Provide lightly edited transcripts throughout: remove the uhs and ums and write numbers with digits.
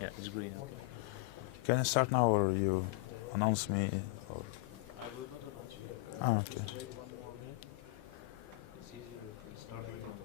Yeah, it's green. Okay. Can I start now, or you announce me? Or? I will not announce you. Ah, okay. Wait 1 more minute. It's easier if we start with one.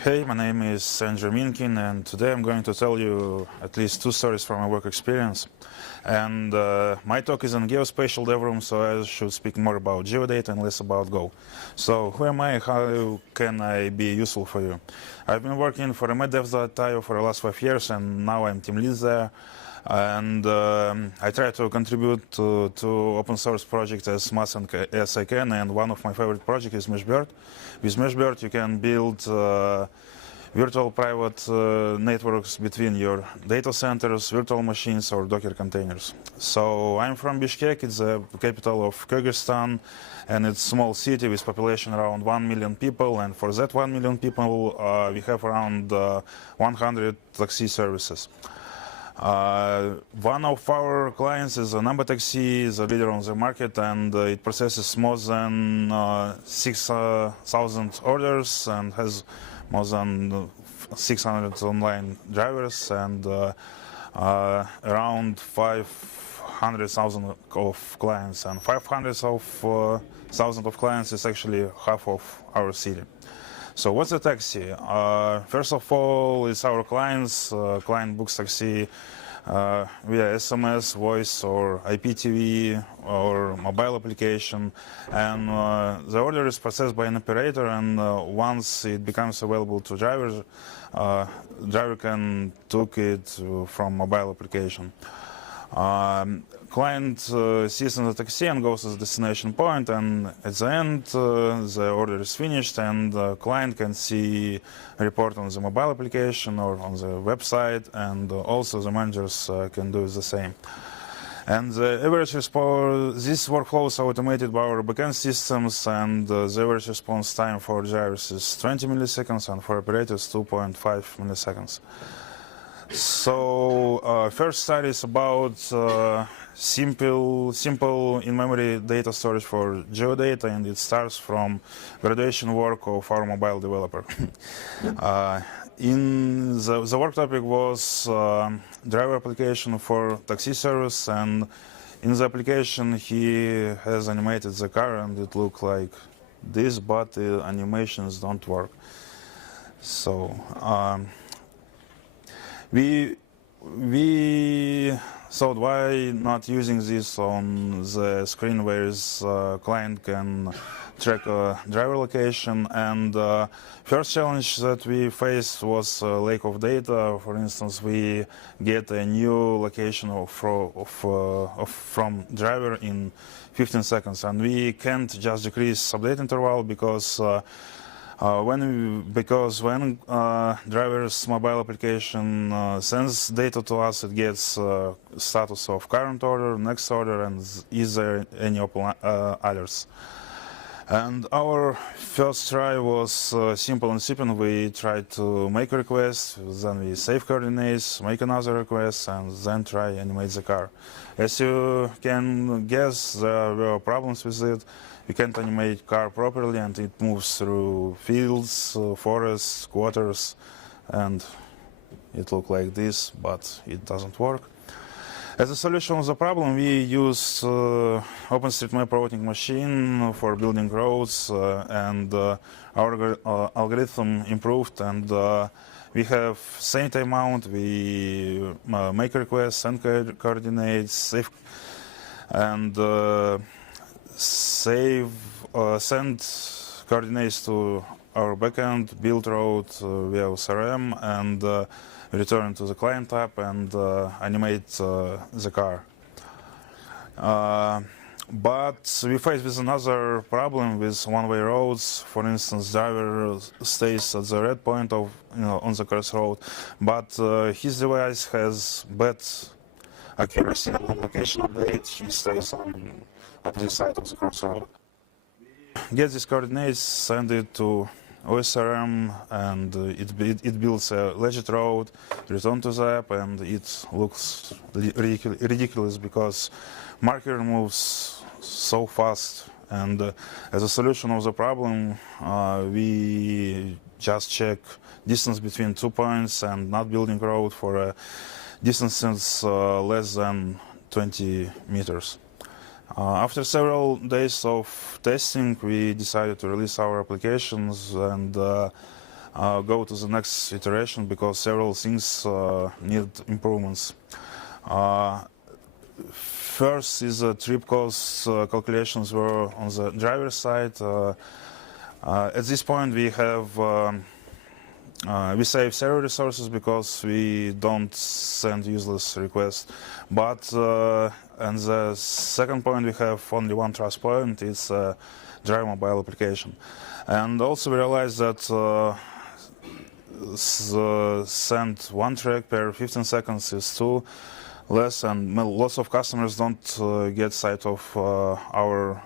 Hey, my name is Andrew Minkin, and today I'm going to tell you at least 2 stories from my work experience. And my talk is in geospatial dev room, so I should speak more about geodata and less about Go. So who am I? How can I be useful for you? I've been working for MedDev.io for the last 5 years, and now I'm team lead there. And I try to contribute to open source projects as much as I can, and one of my favorite projects is Meshbird. With Meshbird you can build virtual private networks between your data centers, virtual machines, or Docker containers. So I'm from Bishkek, it's the capital of Kyrgyzstan, and it's a small city with population around 1 million people, and for that 1 million people we have around 100 taxi services. One of our clients is a number taxi, the leader on the market, and it processes more than 6,000 orders and has more than 600 online drivers and around 500,000 of clients. And 500,000 of clients is actually half of our city. So what's a taxi? First of all, it's our clients. Client books taxi via SMS, voice, or IPTV, or mobile application. And the order is processed by an operator, and once it becomes available to drivers, driver can take it from mobile application. Client sees in the taxi and goes to the destination point, and at the end the order is finished, and the client can see a report on the mobile application or on the website, and also the managers can do the same. And the average response, this workflow is automated by our backend systems, and the average response time for drivers is 20 milliseconds and for operators 2.5 milliseconds. So first study is about simple in-memory data storage for geodata, and it starts from graduation work of our mobile developer. In the work topic was driver application for taxi service, and in the application he has animated the car, and it looked like this, but the animations don't work. So we thought, why not using this on the screen where the client can track driver location? And first challenge that we faced was lack of data. For instance, we get a new location from driver in 15 seconds, and we can't just decrease update interval because when driver's mobile application sends data to us, it gets status of current order, next order, and is there any others. And our first try was simple and simple. We tried to make a request, then we save coordinates, make another request, and then try animate the car. As you can guess, there were problems with it. You can't animate car properly, and it moves through fields, forests, quarters, and it looked like this, but it doesn't work. As a solution of the problem, we use OpenStreetMap routing machine for building roads, and our algorithm improved, and we have same timeout. We make a request, send coordinates, save, and send coordinates to our backend, build road via OSRM, and return to the client app and animate the car. But we face with another problem with one-way roads. For instance, driver stays at the red point of on the crossroad, but his device has bad accuracy on location update. He stays on opposite side of the crossroad. Get these coordinates, send it to OSRM, and it builds a legit road, return to the app, and it looks ridiculous because marker moves so fast. And as a solution of the problem, we just check distance between 2 points and not building road for distances less than 20 meters. After several days of testing, we decided to release our applications and go to the next iteration because several things need improvements. First is trip cost calculations were on the driver's side. At this point, we have we save server resources because we don't send useless requests. But and the second point, we have only one trust point. It's a driver mobile application. And also we realized that send one track per 15 seconds is too less, and lots of customers don't get sight of our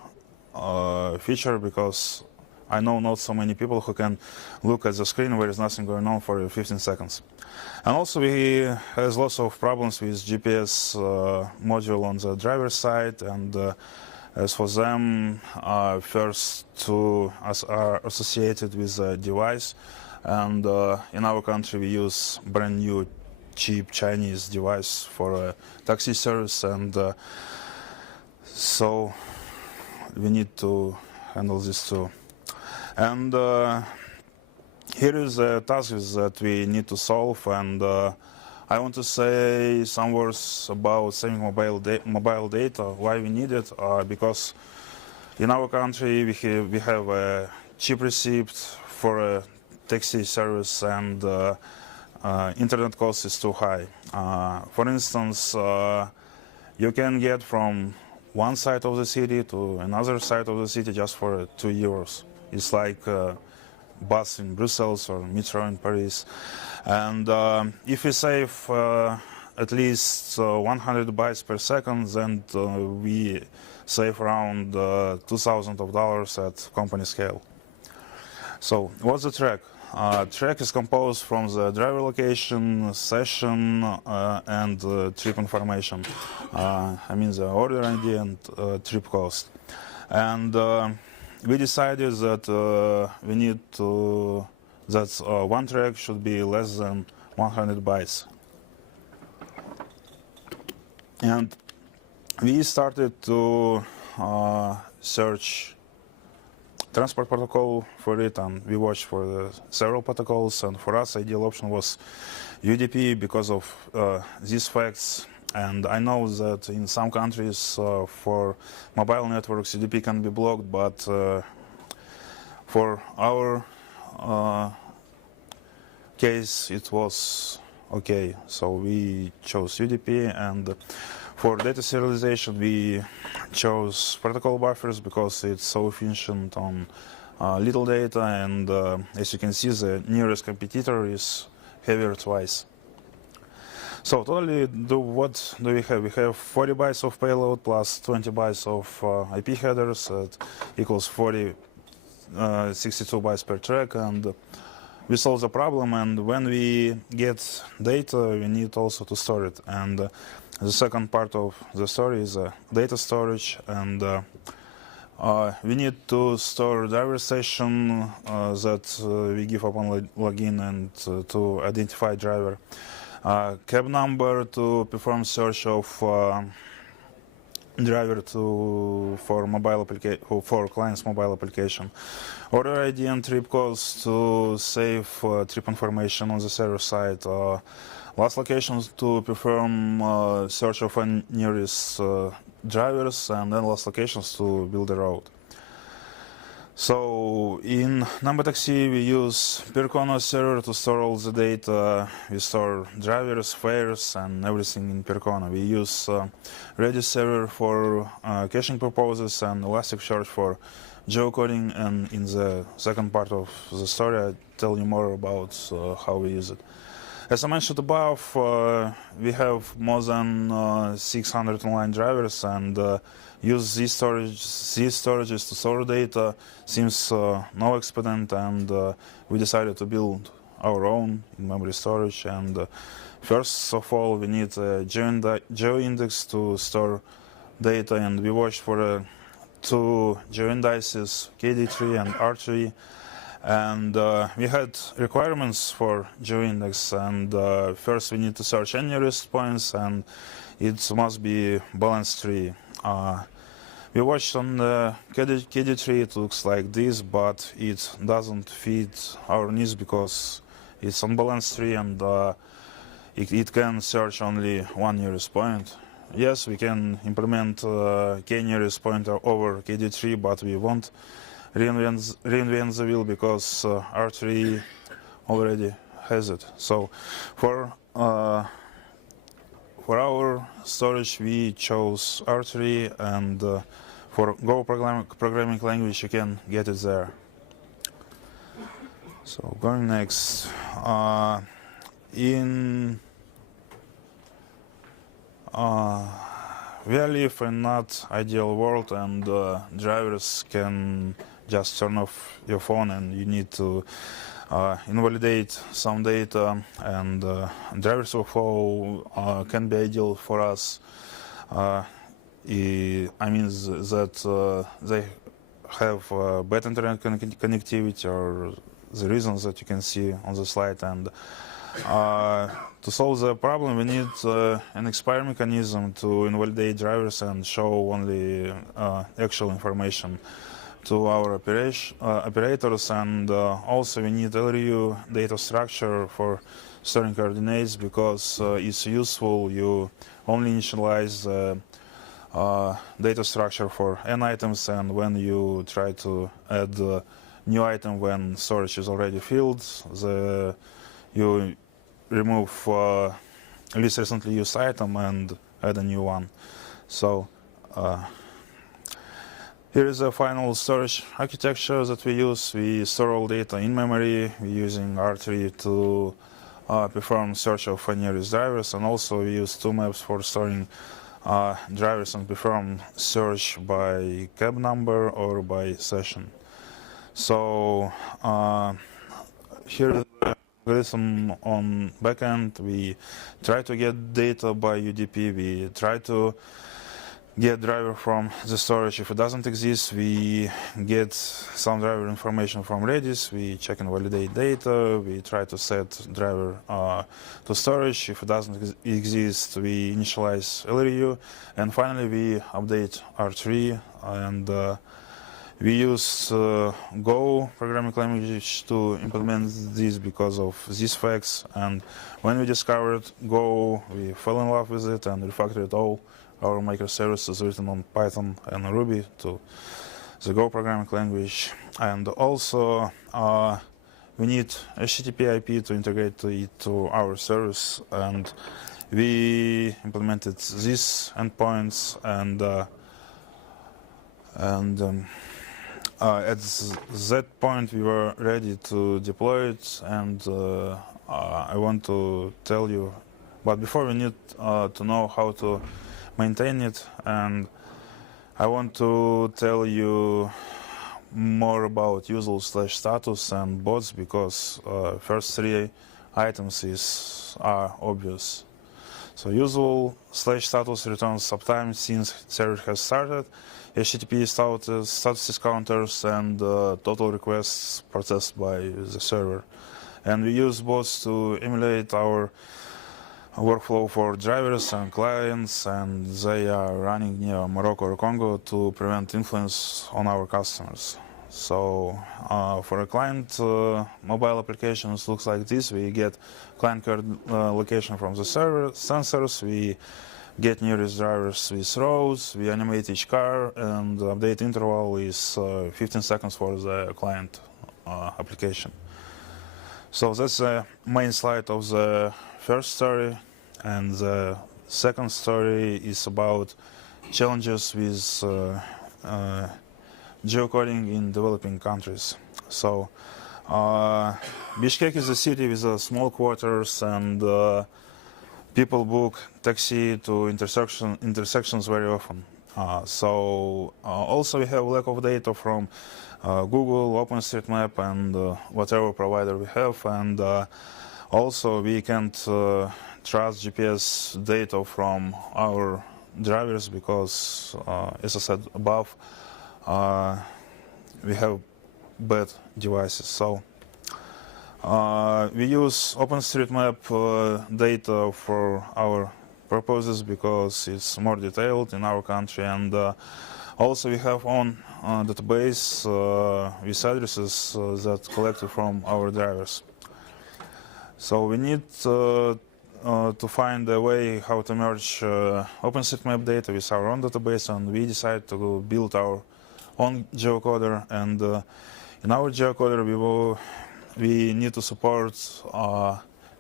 feature because I know not so many people who can look at the screen where is nothing going on for 15 seconds. And also we has lots of problems with GPS module on the driver's side, and as for them, first two are associated with the device, and in our country we use brand new cheap Chinese device for a taxi service, and so we need to handle this too. And here is the task that we need to solve, and I want to say some words about saving mobile data. Why we need it? Because in our country we have a cheap receipt for a taxi service, and internet cost is too high. For instance, you can get from one side of the city to another side of the city just for €2. It's like bus in Brussels or metro in Paris. And if we save at least 100 bytes per second, then we save around $2,000 at company scale. So what's the track? Track is composed from the driver location, session, and trip information. I mean the order ID and trip cost. And we decided that we need to one track should be less than 100 bytes. And we started to search transport protocol for it, and we watched for the several protocols, and for us ideal option was UDP because of these facts. And I know that in some countries for mobile networks UDP can be blocked, but for our case it was okay, so we chose UDP. And for data serialization we chose protocol buffers because it's so efficient on little data, and as you can see the nearest competitor is heavier twice. So totally, what do we have? We have 40 bytes of payload plus 20 bytes of IP headers. That equals 62 bytes per track, and we solve the problem. And when we get data, we need also to store it. And the second part of the story is data storage, and we need to store driver session that we give upon login and to identify driver. Cab number to perform search of driver for client's mobile application. Order ID and trip cost to save trip information on the server side. Last locations to perform search of nearest drivers, and then last locations to build a route. So in NumberTaxi we use Percona server to store all the data. We store drivers, fares, and everything in Percona. We use Redis server for caching purposes and Elasticsearch for geocoding. And in the second part of the story, I tell you more about how we use it. As I mentioned above, we have more than 600 online drivers, and use these storages to store data seems no expedient, and we decided to build our own in-memory storage. And first of all, we need a geoindex to store data, and we watched for two geoindices, KD3 and R3. And we had requirements for geoindex, and first we need to search any nearest points, and it must be balanced tree. We watched on the KD3, it looks like this, but it doesn't fit our needs because it's unbalanced tree, and it can search only one nearest point. Yes, we can implement k nearest point over KD3, but we won't reinvent the wheel because R3 already has it. So for our storage we chose R3, and for Go programming language you can get it there. So going next, we live in not ideal world, and drivers can just turn off your phone and you need to invalidate some data, and drivers workflow can be ideal for us. I mean that they have bad internet connectivity, or the reasons that you can see on the slide. And to solve the problem, we need an expire mechanism to invalidate drivers and show only actual information to our operators. And also we need LRU data structure for storing coordinates, because it's useful. You only initialize data structure for n items, and when you try to add a new item when storage is already filled, you remove least recently used item and add a new one. So here is the final storage architecture that we use. We store all data in memory. We're using R3 to perform search of nearest drivers, and also we use two maps for storing drivers and perform search by cab number or by session. So here is the algorithm on backend. We try to get data by UDP. We try to get driver from the storage. If it doesn't exist, we get some driver information from Redis. We check and validate data. We try to set driver to storage. If it doesn't exist, we initialize LRU. And finally, we update R3. And we use Go programming language to implement this because of these facts. And when we discovered Go, we fell in love with it and refactored all our microservices written on Python and Ruby to the Go programming language. And also we need HTTP IP to integrate it to our service, and we implemented these endpoints, and at that point we were ready to deploy it. And I want to tell you, but before we need to know how to maintain it, and I want to tell you more about usual/status and bots, because first three items are obvious. So usual/status returns uptime since server has started, HTTP status counters, and total requests processed by the server. And we use bots to emulate our workflow for drivers and clients, and they are running near Morocco or Congo to prevent influence on our customers. So for a client mobile applications looks like this. We get client card location from the server sensors. We get nearest drivers with rows, we animate each car, and the update interval is 15 seconds for the client application. So that's the main slide of the first story, and the second story is about challenges with geocoding in developing countries. So Bishkek is a city with small quarters, and people book taxi to intersections very often. Also we have lack of data from Google, OpenStreetMap, and whatever provider we have, and also we can't trust GPS data from our drivers because, as I said above, we have bad devices. So we use OpenStreetMap data for our purposes because it's more detailed in our country, and also we have own database with addresses that collected from our drivers. So we need to find a way how to merge OpenStreetMap data with our own database, and we decided to build our own geocoder. And in our geocoder we need to support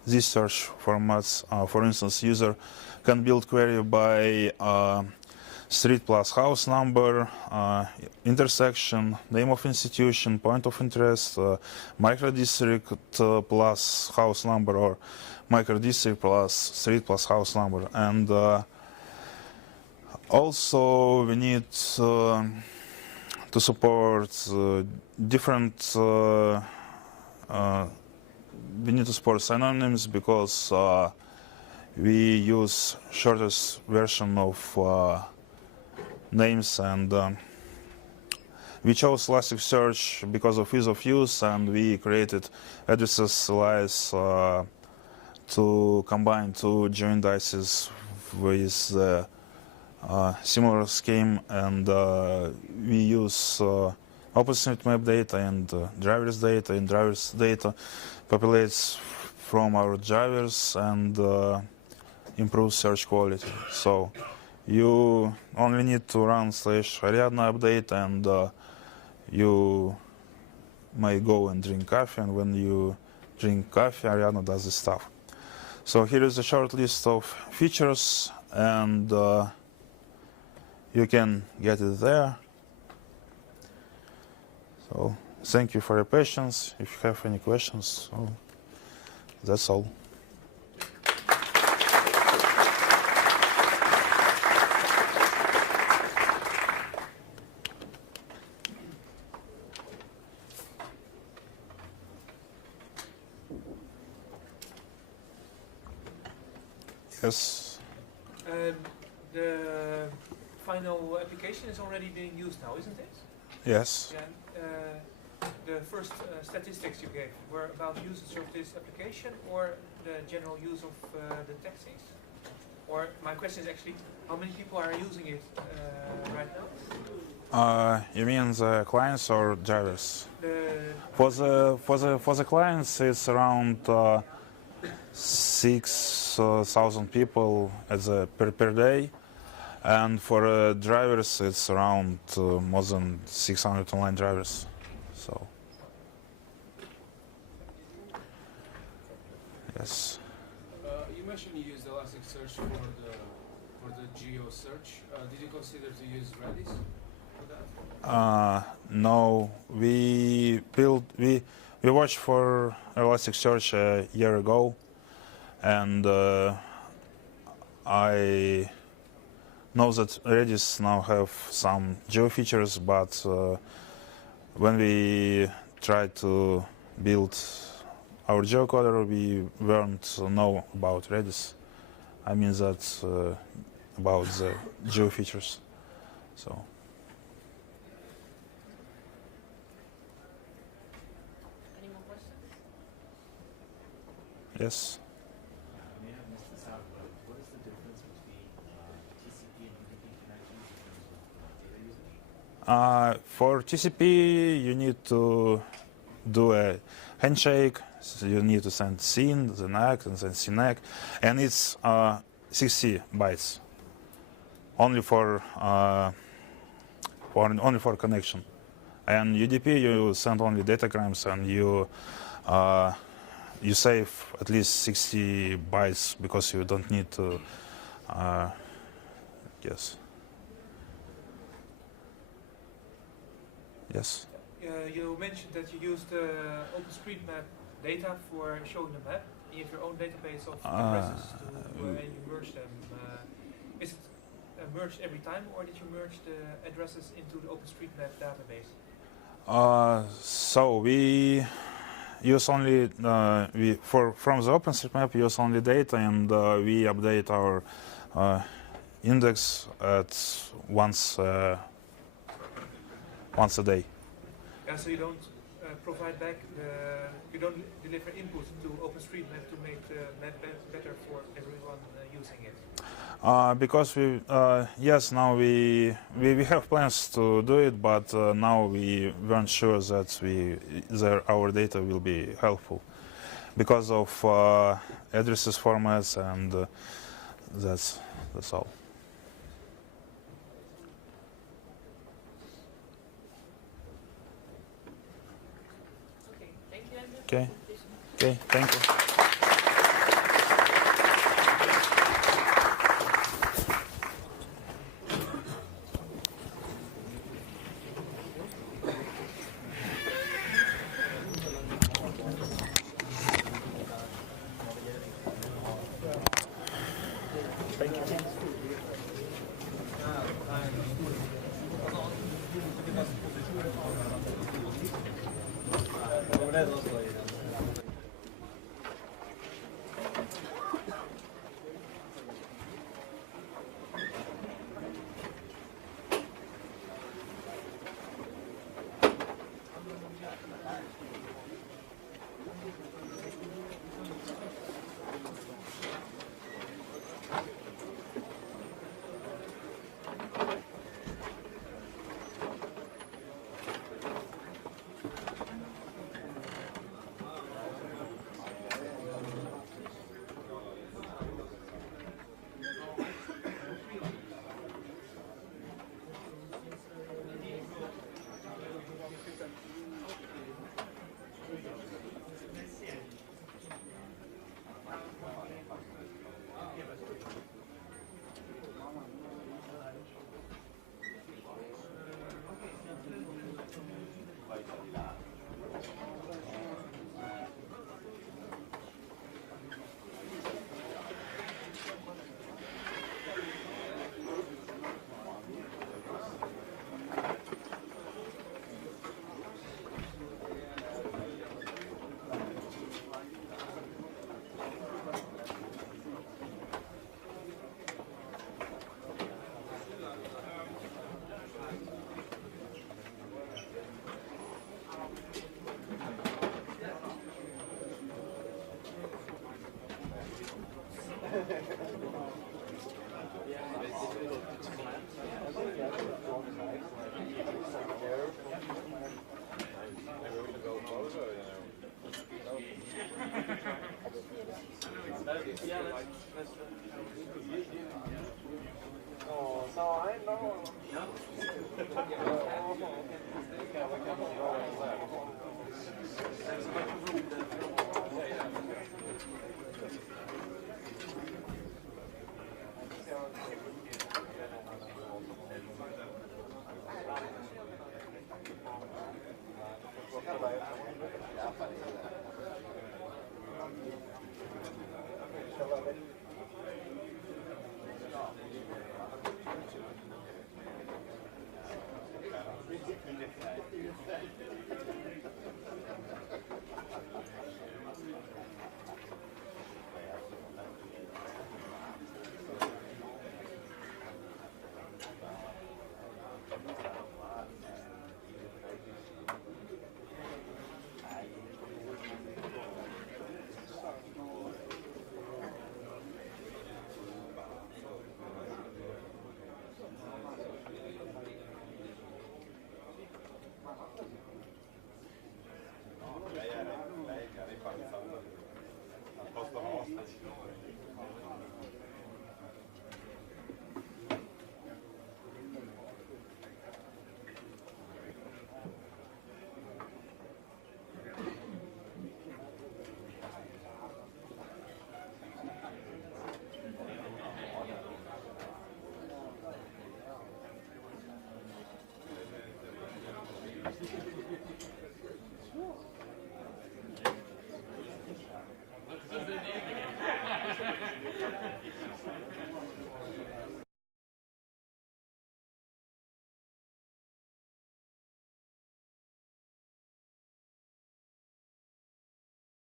these search formats. For instance, user can build query by street plus house number, intersection, name of institution, point of interest, microdistrict plus house number, or microdistrict plus street plus house number. And also we need to support different we need to support synonyms because we use shortest version of names, and we chose Elasticsearch because of ease of use, and we created addresses alias to combine two geo-indices with similar scheme, and we use OpenStreetMap data and drivers data, and drivers data populates from our drivers and improves search quality. So you only need to run /Ariadna update, and you may go and drink coffee, and when you drink coffee, Ariadna does this stuff. So here is a short list of features, and you can get it there. So thank you for your patience. If you have any questions, so that's all. Yes. The final application is already being used now, isn't it? Yes. Yeah. The first statistics you gave were about usage of this application or the general use of the taxis? Or my question is actually, how many people are using it right now? You mean the clients or drivers? For the clients, it's around 6,000 people per day, and for drivers, it's around more than 600 online drivers. So, yes. You mentioned you used Elasticsearch for the geo search. Did you consider to use Redis for that? No, we watched for Elasticsearch a year ago, and I know that Redis now have some geo features, but when we tried to build our geocoder, we weren't know about Redis. I mean that about the geo features. So. Any more questions? Yes. I may have missed this out, but what is the difference between TCP and UDP connections in terms of data usage? For TCP, you need to do a handshake. So you need to send SYN, then ACK, and then SYNACK, and it's 60 bytes. only for only for connection. And UDP, you send only datagrams, and you save at least 60 bytes because you don't need to. Yes. Yes. You mentioned that you used OpenStreetMap data for showing the map. You have your own database of addresses and you merge them. Is it merged every time, or did you merge the addresses into the OpenStreetMap database? So we use only from the OpenStreetMap use only data, and we update our index at once a day. Yeah, so you don't provide back you don't deliver input to OpenStreetMap to make the map better for everyone using it. Because yes, now we have plans to do it, but now we weren't sure that our data will be helpful because of addresses formats, and that's all. Okay, thank you, Andrew. Okay. Okay, thank you.